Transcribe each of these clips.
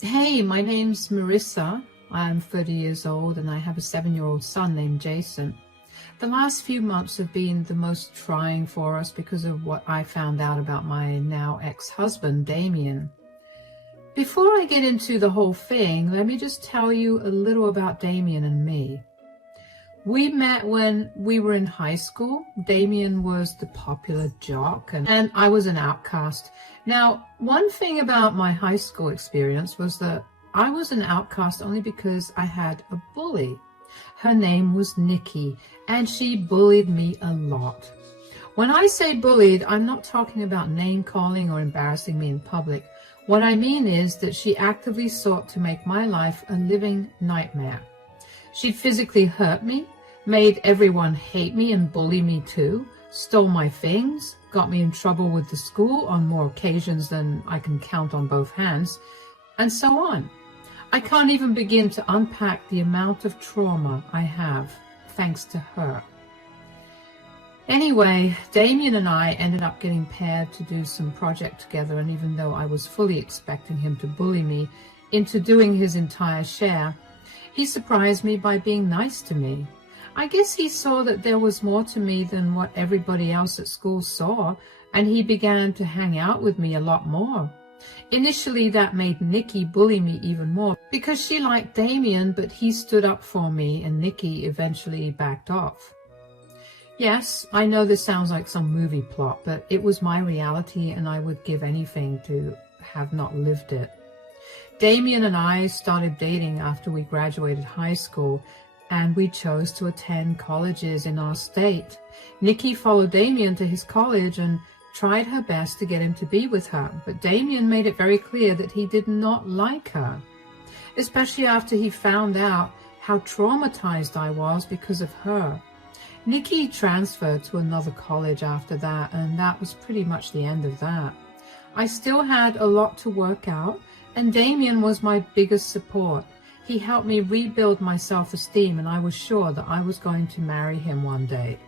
Hey, my name's Marissa. I'm 30 years old and I have a 7-year-old son named Jason. The last few months have been the most trying for us because of what I found out about my now ex-husband, Damien. Before I get into the whole thing, let me just tell you a little about Damien and me. We met when we were in high school. Damien was the popular jock and I was an outcast. Now, one thing about my high school experience was that I was an outcast only because I had a bully. Her name was Nikki, and she bullied me a lot. When I say bullied, I'm not talking about name calling or embarrassing me in public. What I mean is that she actively sought to make my life a living nightmare. She'd physically hurt me, made everyone hate me and bully me too, stole my things, got me in trouble with the school on more occasions than I can count on both hands, and so on. I can't even begin to unpack the amount of trauma I have thanks to her. Anyway, Damien and I ended up getting paired to do some project together, and even though I was fully expecting him to bully me into doing his entire share, he surprised me by being nice to me. I guess he saw that there was more to me than what everybody else at school saw, and he began to hang out with me a lot more. Initially, that made Nikki bully me even more because she liked Damien, but he stood up for me and Nikki eventually backed off. Yes, I know this sounds like some movie plot, but it was my reality and I would give anything to have not lived it. Damien and I started dating after we graduated high school, and we chose to attend colleges in our state. Nikki followed Damien to his college and tried her best to get him to be with her, but Damien made it very clear that he did not like her, especially after he found out how traumatized I was because of her. Nikki transferred to another college after that, and that was pretty much the end of that. I still had a lot to work out, and Damien was my biggest support. He helped me rebuild my self-esteem, and I was sure that I was going to marry him one day.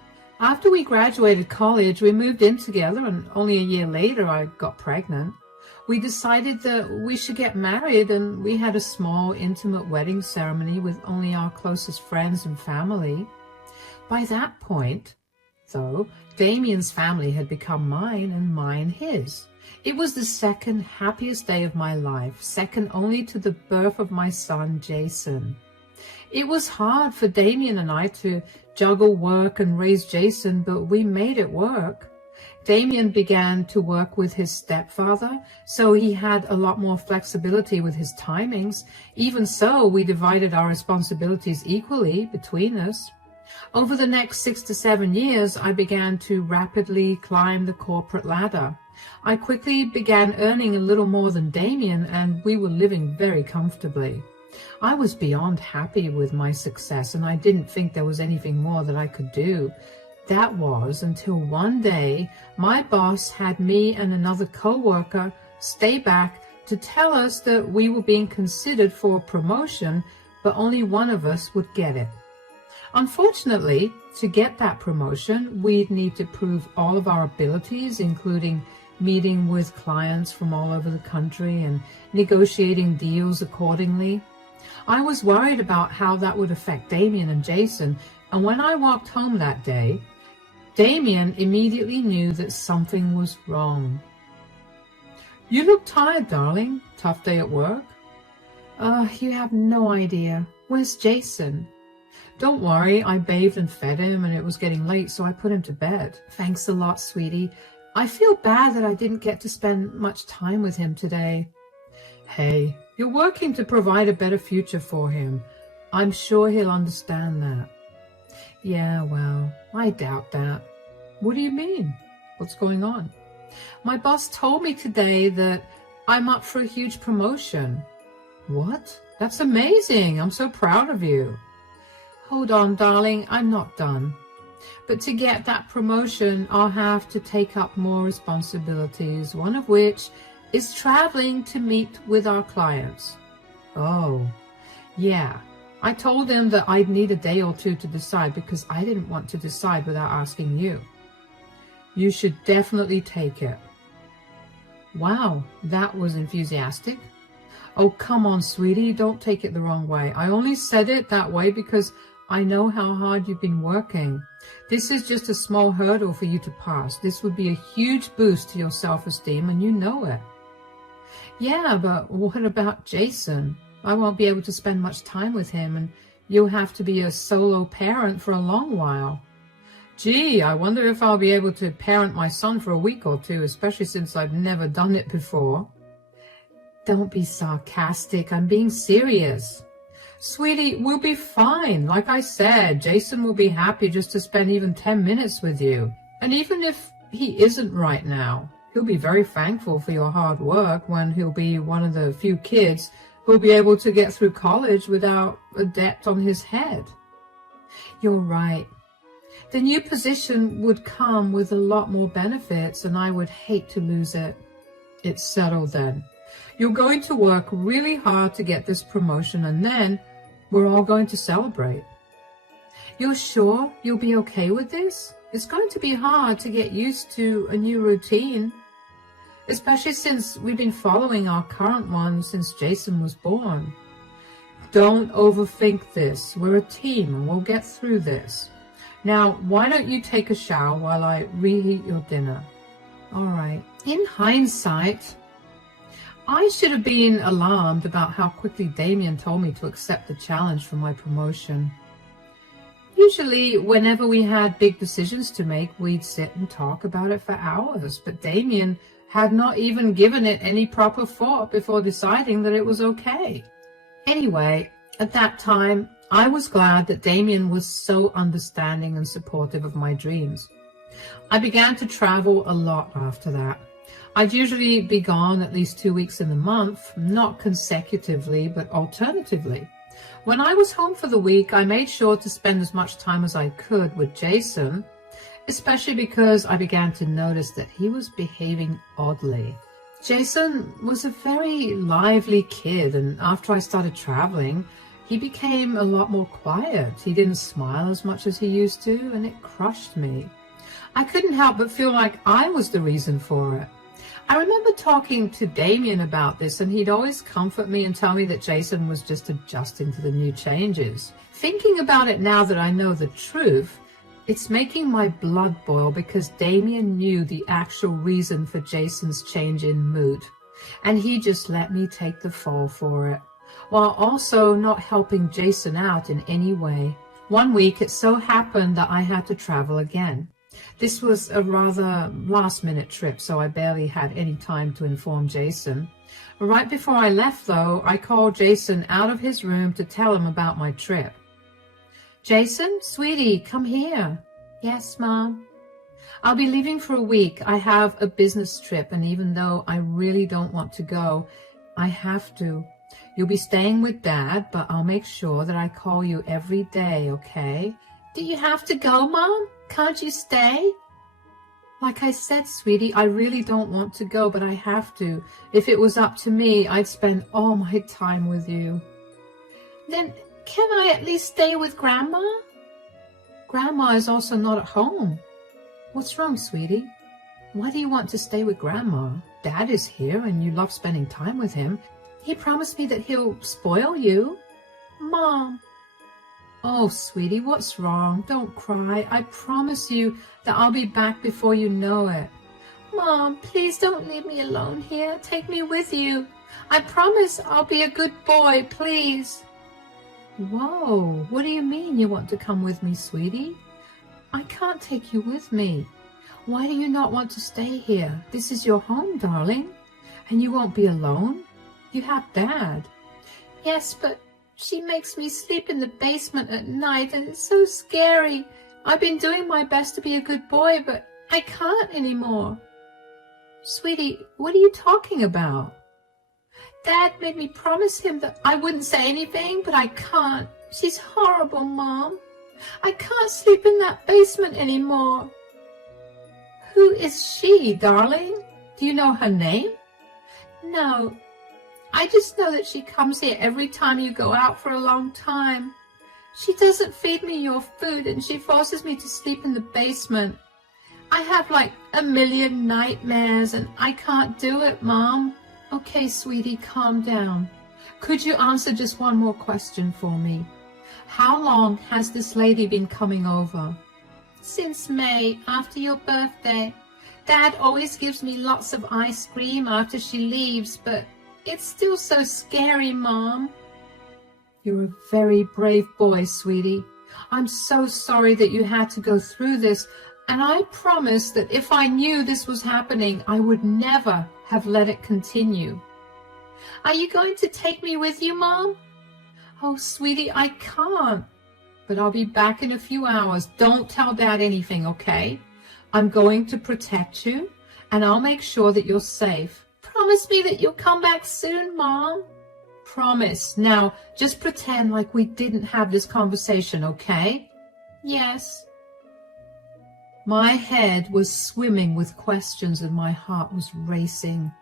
After we graduated college, we moved in together, and only a year later I got pregnant. We decided that we should get married, and we had a small, intimate wedding ceremony with only our closest friends and family. By that point, though, Damien's family had become mine and mine his. It was the second happiest day of my life, second only to the birth of my son, Jason. It was hard for Damien and I to juggle work and raise Jason, but we made it work. Damien began to work with his stepfather, so he had a lot more flexibility with his timings. Even so, we divided our responsibilities equally between us. Over the next 6 to 7 years, I began to rapidly climb the corporate ladder. I quickly began earning a little more than Damien, and we were living very comfortably. I was beyond happy with my success, and I didn't think there was anything more that I could do. That was until one day my boss had me and another co-worker stay back to tell us that we were being considered for a promotion, but only one of us would get it. Unfortunately, to get that promotion, we'd need to prove all of our abilities, including meeting with clients from all over the country and negotiating deals accordingly. I was worried about how that would affect Damien and Jason, and when I walked home that day, Damien immediately knew that something was wrong. "You look tired, darling. Tough day at work?" You have no idea. Where's Jason?" "Don't worry, I bathed and fed him, and it was getting late, so I put him to bed." "Thanks a lot, sweetie. I feel bad that I didn't get to spend much time with him today." "Hey, you're working to provide a better future for him. I'm sure he'll understand that." "Yeah, well, I doubt that." "What do you mean? What's going on?" "My boss told me today that I'm up for a huge promotion." "What? That's amazing. I'm so proud of you." "Hold on, darling, I'm not done. But to get that promotion, I'll have to take up more responsibilities, one of which is traveling to meet with our clients." "Oh, yeah. I told him that I'd need a day or two to decide because I didn't want to decide without asking you." "You should definitely take it." Wow, that was enthusiastic. Oh, come on, sweetie, don't take it the wrong way. I only said it that way because I know how hard you've been working. This is just a small hurdle for you to pass. This would be a huge boost to your self-esteem, and you know it. Yeah, but what about Jason? I won't be able to spend much time with him, and you'll have to be a solo parent for a long while. Gee, I wonder if I'll be able to parent my son for a week or two, especially since I've never done it before. Don't be sarcastic. I'm being serious. Sweetie, we'll be fine. Like I said, Jason will be happy just to spend even 10 minutes with you. And even if he isn't right now, he'll be very thankful for your hard work when he'll be one of the few kids who'll be able to get through college without a debt on his head. You're right. The new position would come with a lot more benefits, and I would hate to lose it. It's settled then. You're going to work really hard to get this promotion, and then we're all going to celebrate. You're sure you'll be okay with this? It's going to be hard to get used to a new routine, especially since we've been following our current one since Jason was born. Don't overthink this. We're a team and we'll get through this. Now, why don't you take a shower while I reheat your dinner? All right. In hindsight, I should have been alarmed about how quickly Damien told me to accept the challenge for my promotion. Usually, whenever we had big decisions to make, we'd sit and talk about it for hours, but Damien had not even given it any proper thought before deciding that it was okay. Anyway, at that time, I was glad that Damien was so understanding and supportive of my dreams. I began to travel a lot after that. I'd usually be gone at least 2 weeks in the month, not consecutively, but alternatively. When I was home for the week, I made sure to spend as much time as I could with Jason, especially because I began to notice that he was behaving oddly. Jason was a very lively kid, and after I started traveling, he became a lot more quiet. He didn't smile as much as he used to, and it crushed me. I couldn't help but feel like I was the reason for it. I remember talking to Damien about this, and he'd always comfort me and tell me that Jason was just adjusting to the new changes. Thinking about it now that I know the truth, it's making my blood boil because Damien knew the actual reason for Jason's change in mood, and he just let me take the fall for it, while also not helping Jason out in any way. One week it so happened that I had to travel again. This was a rather last-minute trip, so I barely had any time to inform Jason. Right before I left, though, I called Jason out of his room to tell him about my trip. Jason, sweetie, come here. Yes, Mom. I'll be leaving for a week. I have a business trip, and even though I really don't want to go, I have to. You'll be staying with Dad, but I'll make sure that I call you every day, okay? Do you have to go, Mom? Can't you stay? Like I said, sweetie, I really don't want to go, but I have to. If it was up to me, I'd spend all my time with you. Then can I at least stay with Grandma? Grandma is also not at home. What's wrong, sweetie? Why do you want to stay with Grandma? Dad is here and you love spending time with him. He promised me that he'll spoil you. Mom. Oh, sweetie, what's wrong? Don't cry. I promise you that I'll be back before you know it. Mom, please don't leave me alone here. Take me with you. I promise I'll be a good boy, please. Whoa, what do you mean you want to come with me, sweetie? I can't take you with me. Why do you not want to stay here? This is your home, darling. And you won't be alone. You have Dad. Yes, but she makes me sleep in the basement at night, and it's so scary. I've been doing my best to be a good boy, but I can't anymore. Sweetie, what are you talking about? Dad made me promise him that I wouldn't say anything, but I can't. She's horrible, Mom. I can't sleep in that basement anymore. Who is she, darling? Do you know her name? No. I just know that she comes here every time you go out for a long time. She doesn't feed me your food, and she forces me to sleep in the basement. I have like a million nightmares, and I can't do it, Mom. Okay, sweetie, calm down. Could you answer just one more question for me? How long has this lady been coming over? Since May, after your birthday. Dad always gives me lots of ice cream after she leaves, but it's still so scary, Mom. You're a very brave boy, sweetie. I'm so sorry that you had to go through this, and I promise that if I knew this was happening, I would never have let it continue. Are you going to take me with you, Mom? Oh, sweetie, I can't. But I'll be back in a few hours. Don't tell Dad anything, okay? I'm going to protect you, and I'll make sure that you're safe. Promise me that you'll come back soon, Mom. Promise. Now, just pretend like we didn't have this conversation, okay? Yes. My head was swimming with questions and my heart was racing.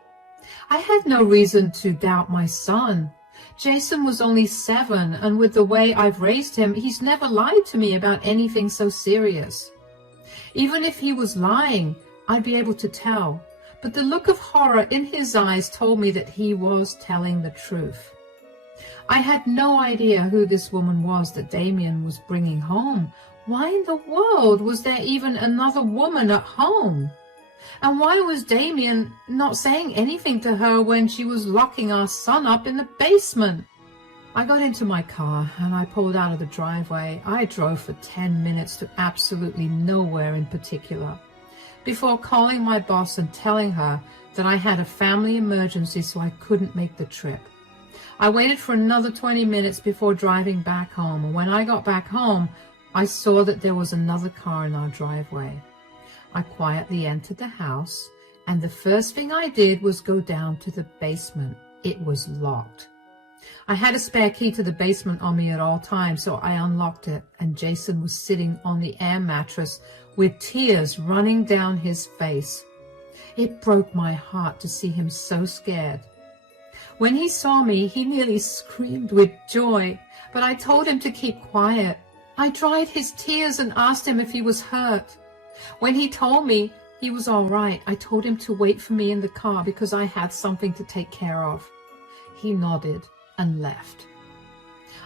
I had no reason to doubt my son. Jason was only 7, and with the way I've raised him, he's never lied to me about anything so serious. Even if he was lying, I'd be able to tell, but the look of horror in his eyes told me that he was telling the truth. I had no idea who this woman was that Damien was bringing home. Why in the world was there even another woman at home? And why was Damien not saying anything to her when she was locking our son up in the basement? I got into my car and I pulled out of the driveway. I drove for 10 minutes to absolutely nowhere in particular, before calling my boss and telling her that I had a family emergency so I couldn't make the trip. I waited for another 20 minutes before driving back home, and when I got back home, I saw that there was another car in our driveway. I quietly entered the house, and the first thing I did was go down to the basement. It was locked. I had a spare key to the basement on me at all times, so I unlocked it, and Jason was sitting on the air mattress with tears running down his face. It broke my heart to see him so scared. When he saw me, he nearly screamed with joy, but I told him to keep quiet. I dried his tears and asked him if he was hurt. When he told me he was all right, I told him to wait for me in the car because I had something to take care of. He nodded and left.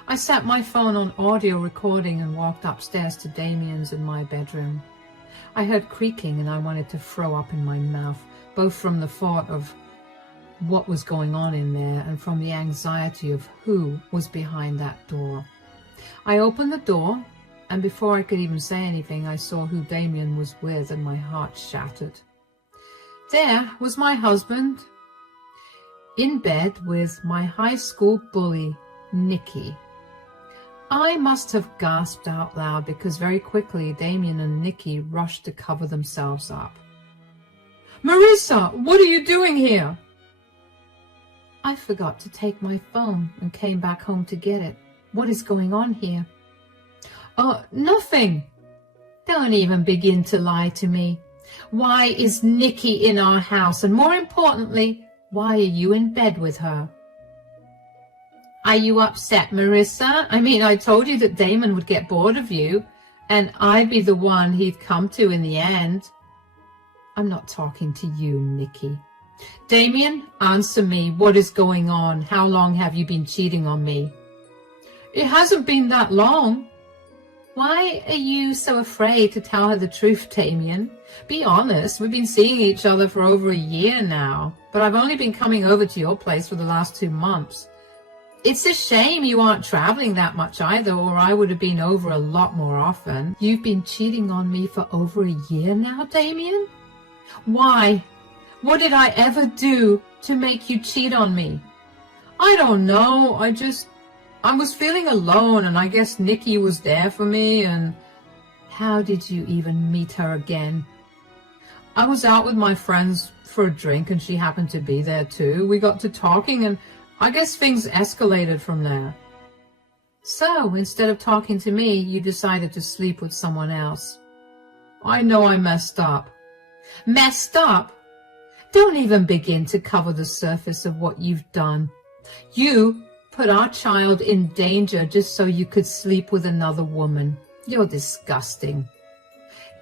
I set my phone on audio recording and walked upstairs to Damien's in my bedroom. I heard creaking and I wanted to throw up in my mouth, both from the thought of what was going on in there and from the anxiety of who was behind that door. I opened the door, and before I could even say anything, I saw who Damien was with, and my heart shattered. There was my husband, in bed with my high school bully, Nikki. I must have gasped out loud because very quickly Damien and Nikki rushed to cover themselves up. "Marissa, what are you doing here?" I forgot to take my phone and came back home to get it. What is going on here? Nothing. Don't even begin to lie to me. Why is Nikki in our house? And more importantly, why are you in bed with her? Are you upset, Marissa? I mean, I told you that Damon would get bored of you, and I'd be the one he'd come to in the end. I'm not talking to you, Nikki. Damien, answer me. What is going on? How long have you been cheating on me? It hasn't been that long. Why are you so afraid to tell her the truth, Damien? Be honest. We've been seeing each other for over a year now, but I've only been coming over to your place for the last 2 months. It's a shame you aren't traveling that much either, or I would have been over a lot more often. You've been cheating on me for over a year now, Damien? Why? What did I ever do to make you cheat on me? I don't know. I was feeling alone, and I guess Nikki was there for me, and... How did you even meet her again? I was out with my friends for a drink, and she happened to be there too. We got to talking, and I guess things escalated from there. So, instead of talking to me, you decided to sleep with someone else. I know I messed up. Messed up? Don't even begin to cover the surface of what you've done. You put our child in danger just so you could sleep with another woman. You're disgusting.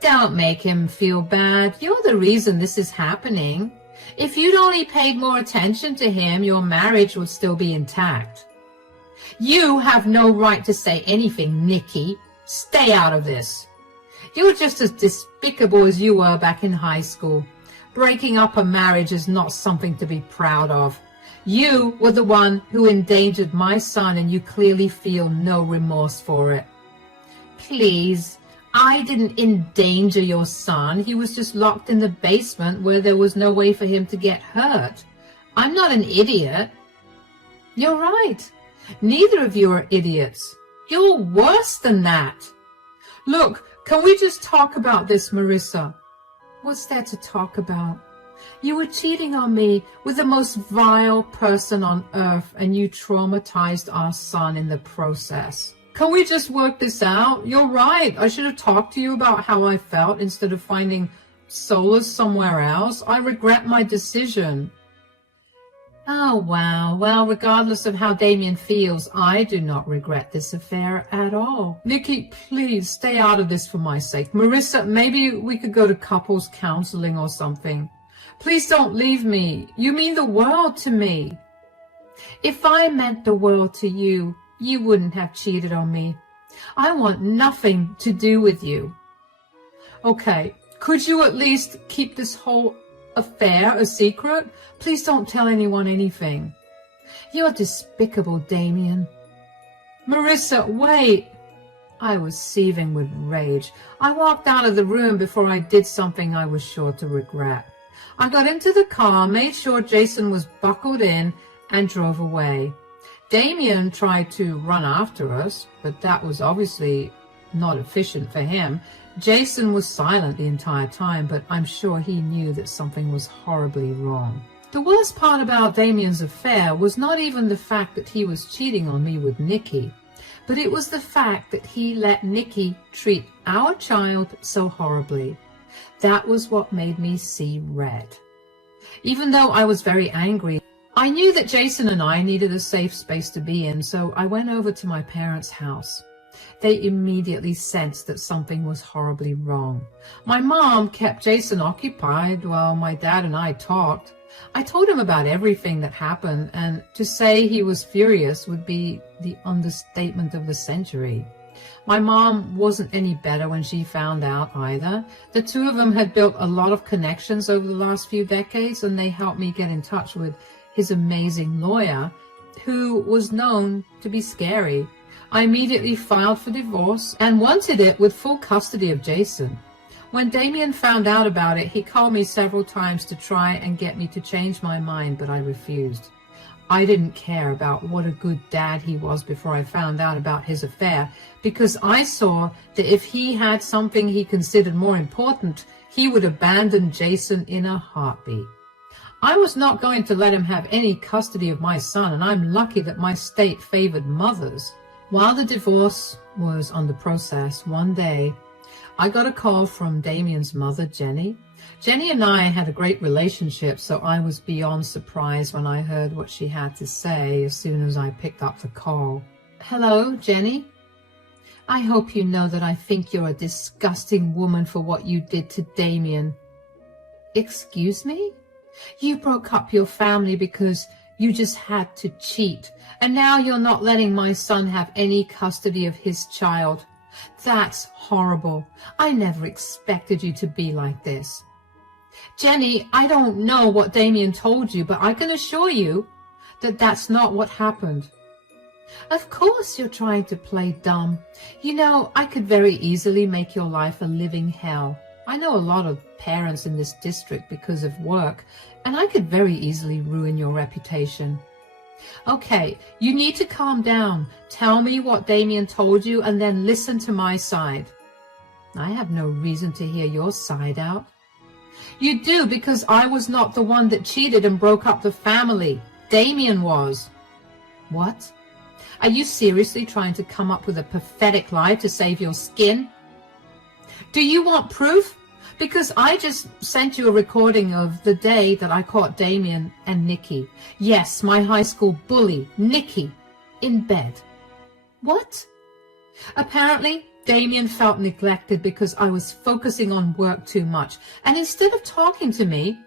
Don't make him feel bad. You're the reason this is happening. If you'd only paid more attention to him, your marriage would still be intact. You have no right to say anything, Nikki. Stay out of this. You're just as despicable as you were back in high school. Breaking up a marriage is not something to be proud of. You were the one who endangered my son, and you clearly feel no remorse for it. Please, I didn't endanger your son. He was just locked in the basement where there was no way for him to get hurt. I'm not an idiot. You're right. Neither of you are idiots. You're worse than that. Look, can we just talk about this, Marissa? What's there to talk about? You were cheating on me with the most vile person on earth, and you traumatized our son in the process. Can we just work this out? You're right. I should have talked to you about how I felt instead of finding solace somewhere else. I regret my decision. Oh, wow. Well, regardless of how Damien feels, I do not regret this affair at all. Nikki, please stay out of this for my sake. Marissa, maybe we could go to couples counseling or something. Please don't leave me. You mean the world to me. If I meant the world to you, you wouldn't have cheated on me. I want nothing to do with you. Okay, could you at least keep this whole affair a secret? Please don't tell anyone anything. You're despicable, Damien. Marissa, wait. I was seething with rage. I walked out of the room before I did something I was sure to regret. I got into the car, made sure Jason was buckled in, and drove away. Damien tried to run after us, but that was obviously not efficient for him. Jason was silent the entire time, but I'm sure he knew that something was horribly wrong. The worst part about Damien's affair was not even the fact that he was cheating on me with Nikki, but it was the fact that he let Nikki treat our child so horribly. That was what made me see red. Even though I was very angry, I knew that Jason and I needed a safe space to be in, so I went over to my parents' house. They immediately sensed that something was horribly wrong. My mom kept Jason occupied while my dad and I talked. I told him about everything that happened, and to say he was furious would be the understatement of the century. My mom wasn't any better when she found out either. The two of them had built a lot of connections over the last few decades, and they helped me get in touch with his amazing lawyer, who was known to be scary. I immediately filed for divorce and wanted it with full custody of Jason. When Damien found out about it, he called me several times to try and get me to change my mind, but I refused. I didn't care about what a good dad he was before I found out about his affair, because I saw that if he had something he considered more important, he would abandon Jason in a heartbeat. I was not going to let him have any custody of my son, and I'm lucky that my state favored mothers. While the divorce was under process, one day I got a call from Damien's mother, Jenny. Jenny and I had a great relationship, so I was beyond surprised when I heard what she had to say as soon as I picked up the call. Hello, Jenny. I hope you know that I think you're a disgusting woman for what you did to Damien. Excuse me? You broke up your family because you just had to cheat, and now you're not letting my son have any custody of his child. That's horrible. I never expected you to be like this. Jenny, I don't know what Damien told you, but I can assure you that that's not what happened. Of course you're trying to play dumb. You know, I could very easily make your life a living hell. I know a lot of parents in this district because of work, and I could very easily ruin your reputation. Okay, you need to calm down. Tell me what Damien told you and then listen to my side. I have no reason to hear your side out. You do, because I was not the one that cheated and broke up the family. Damien was. What? Are you seriously trying to come up with a pathetic lie to save your skin? Do you want proof? Because I just sent you a recording of the day that I caught Damien and Nikki. Yes, my high school bully, Nikki, in bed. What? Apparently, Damien felt neglected because I was focusing on work too much. And instead of talking to me,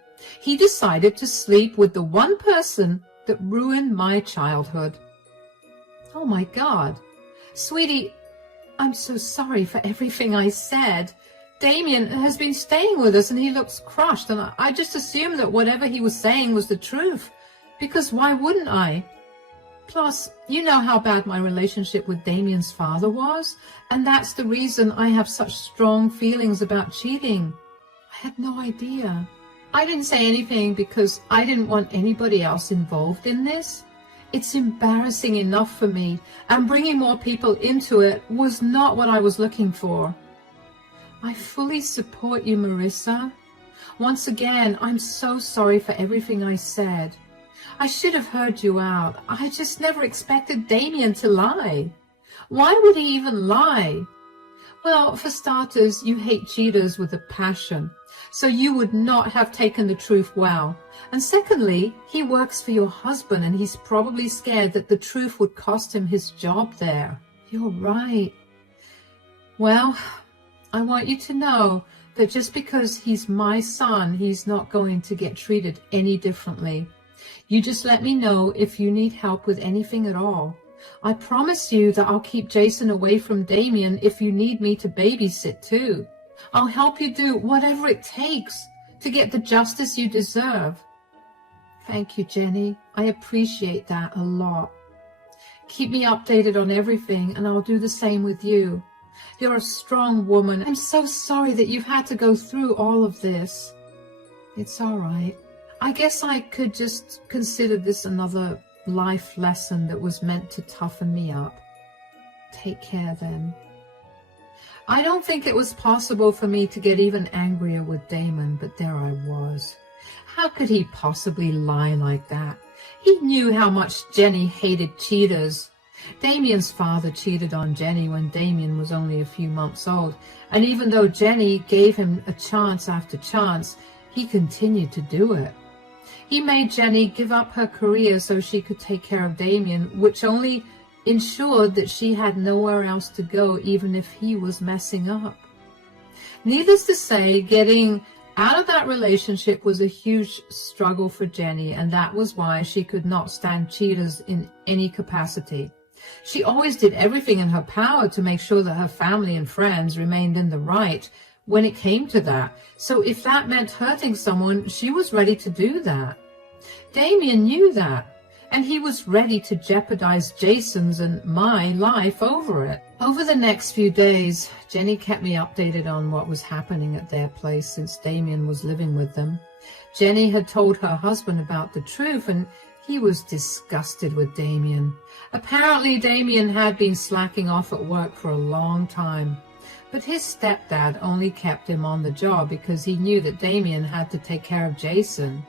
He decided to sleep with the one person that ruined my childhood. Oh my God. Sweetie, I'm so sorry for everything I said. Damien has been staying with us and he looks crushed, and I just assumed that whatever he was saying was the truth, because why wouldn't I? Plus, you know how bad my relationship with Damien's father was, and that's the reason I have such strong feelings about cheating. I had no idea. I didn't say anything because I didn't want anybody else involved in this. It's embarrassing enough for me, and bringing more people into it was not what I was looking for. I fully support you, Marissa. Once again, I'm so sorry for everything I said. I should have heard you out. I just never expected Damien to lie. Why would he even lie? Well, for starters, you hate cheaters with a passion, so you would not have taken the truth well. And secondly, he works for your husband, and he's probably scared that the truth would cost him his job there. You're right. Well, I want you to know that just because he's my son, he's not going to get treated any differently. You just let me know if you need help with anything at all. I promise you that I'll keep Jason away from Damien if you need me to babysit too. I'll help you do whatever it takes to get the justice you deserve. Thank you, Jenny. I appreciate that a lot. Keep me updated on everything, and I'll do the same with you. You're a strong woman. I'm so sorry that you've had to go through all of this. It's all right. I guess I could just consider this another life lesson that was meant to toughen me up. Take care then. I don't think it was possible for me to get even angrier with Damon, but there I was. How could he possibly lie like that? He knew how much Jenny hated cheaters. Damien's father cheated on Jenny when Damien was only a few months old, and even though Jenny gave him a chance after chance, he continued to do it. He made Jenny give up her career so she could take care of Damien, which only ensured that she had nowhere else to go even if he was messing up. Needless to say, getting out of that relationship was a huge struggle for Jenny, and that was why she could not stand cheaters in any capacity. She always did everything in her power to make sure that her family and friends remained in the right when it came to that. So if that meant hurting someone, she was ready to do that. Damien knew that, and he was ready to jeopardize Jason's and my life over it. Over the next few days, Jenny kept me updated on what was happening at their place since Damien was living with them. Jenny had told her husband about the truth, and he was disgusted with Damien. Apparently, Damien had been slacking off at work for a long time, but his stepdad only kept him on the job because he knew that Damien had to take care of Jason.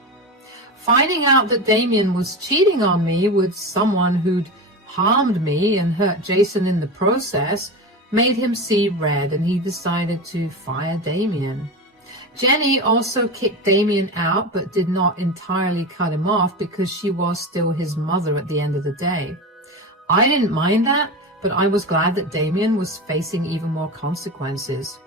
Finding out that Damien was cheating on me with someone who'd harmed me and hurt Jason in the process made him see red, and he decided to fire Damien. Jenny also kicked Damien out, but did not entirely cut him off because she was still his mother at the end of the day. I didn't mind that, but I was glad that Damien was facing even more consequences.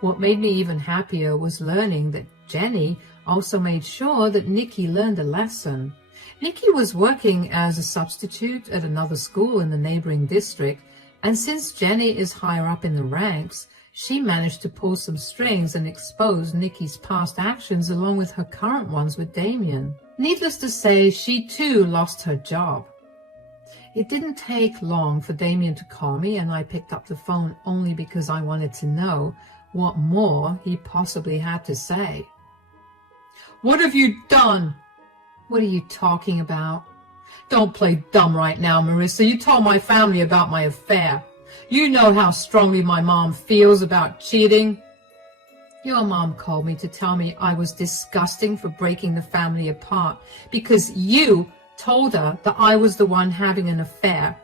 What made me even happier was learning that Jenny also made sure that Nikki learned a lesson. Nikki was working as a substitute at another school in the neighboring district, and since Jenny is higher up in the ranks, she managed to pull some strings and expose Nikki's past actions along with her current ones with Damien. Needless to say, she too lost her job. It didn't take long for Damien to call me, and I picked up the phone only because I wanted to know what more he possibly had to say. "What have you done?" "What are you talking about?" "Don't play dumb right now, Marissa. You told my family about my affair. You know how strongly my mom feels about cheating." "Your mom called me to tell me I was disgusting for breaking the family apart because you told her that I was the one having an affair."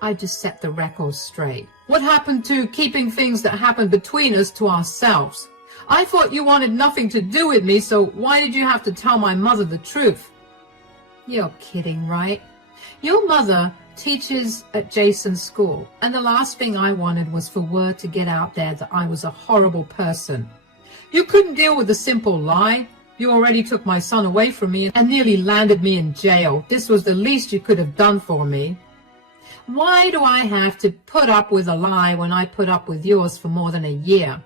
I just set the record straight. "What happened to keeping things that happened between us to ourselves? I thought you wanted nothing to do with me, so why did you have to tell my mother the truth?" "You're kidding, right? Your mother teaches at Jason's school, and the last thing I wanted was for word to get out there that I was a horrible person. You couldn't deal with a simple lie. You already took my son away from me and nearly landed me in jail. This was the least you could have done for me. Why do I have to put up with a lie when I put up with yours for more than a year?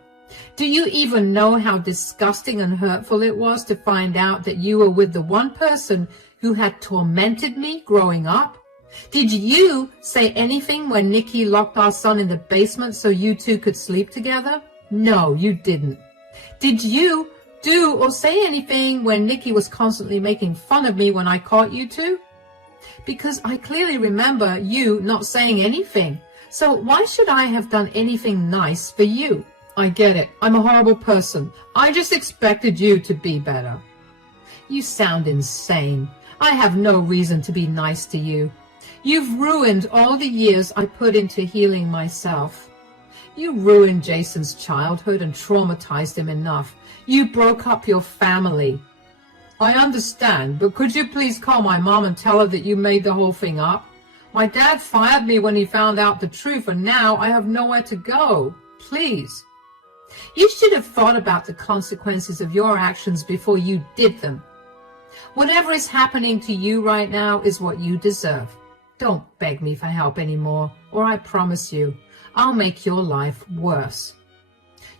Do you even know how disgusting and hurtful it was to find out that you were with the one person who had tormented me growing up? Did you say anything when Nikki locked our son in the basement so you two could sleep together? No, you didn't. Did you do or say anything when Nikki was constantly making fun of me when I caught you two? Because I clearly remember you not saying anything. So why should I have done anything nice for you? I get it. I'm a horrible person. I just expected you to be better. You sound insane. I have no reason to be nice to you. You've ruined all the years I put into healing myself. You ruined Jason's childhood and traumatized him enough. You broke up your family. I understand, but could you please call my mom and tell her that you made the whole thing up? My dad fired me when he found out the truth, and now I have nowhere to go. Please. You should have thought about the consequences of your actions before you did them. Whatever is happening to you right now is what you deserve. Don't beg me for help anymore, or I promise you, I'll make your life worse.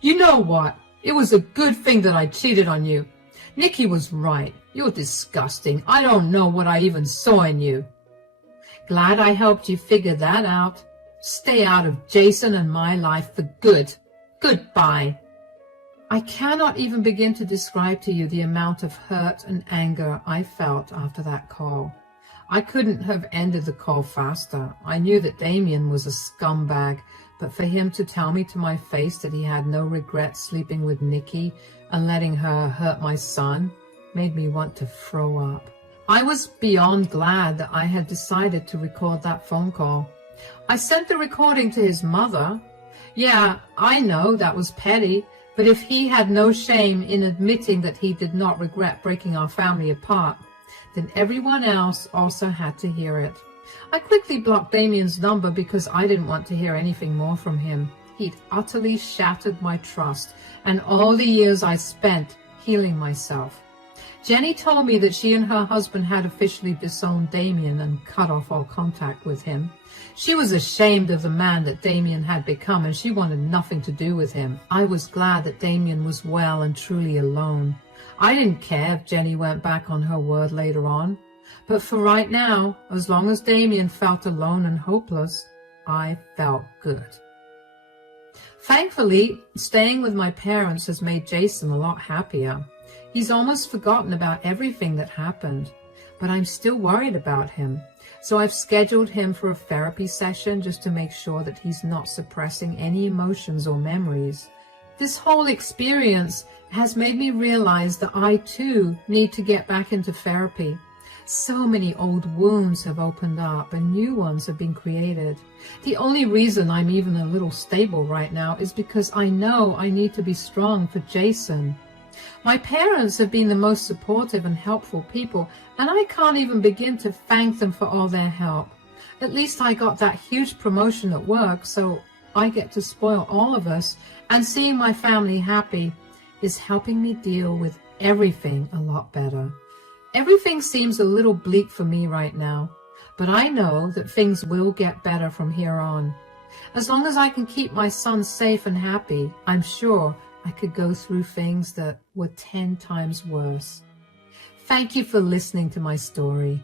You know what? It was a good thing that I cheated on you. Nikki was right. You're disgusting. I don't know what I even saw in you. Glad I helped you figure that out. Stay out of Jason and my life for good. Goodbye. I cannot even begin to describe to you the amount of hurt and anger I felt after that call. I couldn't have ended the call faster. I knew that Damien was a scumbag, but for him to tell me to my face that he had no regret sleeping with Nikki and letting her hurt my son made me want to throw up. I was beyond glad that I had decided to record that phone call. I sent the recording to his mother. Yeah, I know that was petty, but if he had no shame in admitting that he did not regret breaking our family apart, then everyone else also had to hear it. I quickly blocked Damien's number because I didn't want to hear anything more from him. He'd utterly shattered my trust and all the years I spent healing myself. Jenny told me that she and her husband had officially disowned Damien and cut off all contact with him. She was ashamed of the man that Damien had become, and she wanted nothing to do with him. I was glad that Damien was well and truly alone. I didn't care if Jenny went back on her word later on. But for right now, as long as Damien felt alone and hopeless, I felt good. Thankfully, staying with my parents has made Jason a lot happier. He's almost forgotten about everything that happened, but I'm still worried about him. So I've scheduled him for a therapy session just to make sure that he's not suppressing any emotions or memories. This whole experience has made me realize that I too need to get back into therapy. So many old wounds have opened up and new ones have been created. The only reason I'm even a little stable right now is because I know I need to be strong for Jason. My parents have been the most supportive and helpful people, and I can't even begin to thank them for all their help. At least I got that huge promotion at work, so I get to spoil all of us, and seeing my family happy is helping me deal with everything a lot better. Everything seems a little bleak for me right now, but I know that things will get better from here on. As long as I can keep my son safe and happy, I'm sure I could go through things that were 10 times worse. Thank you for listening to my story.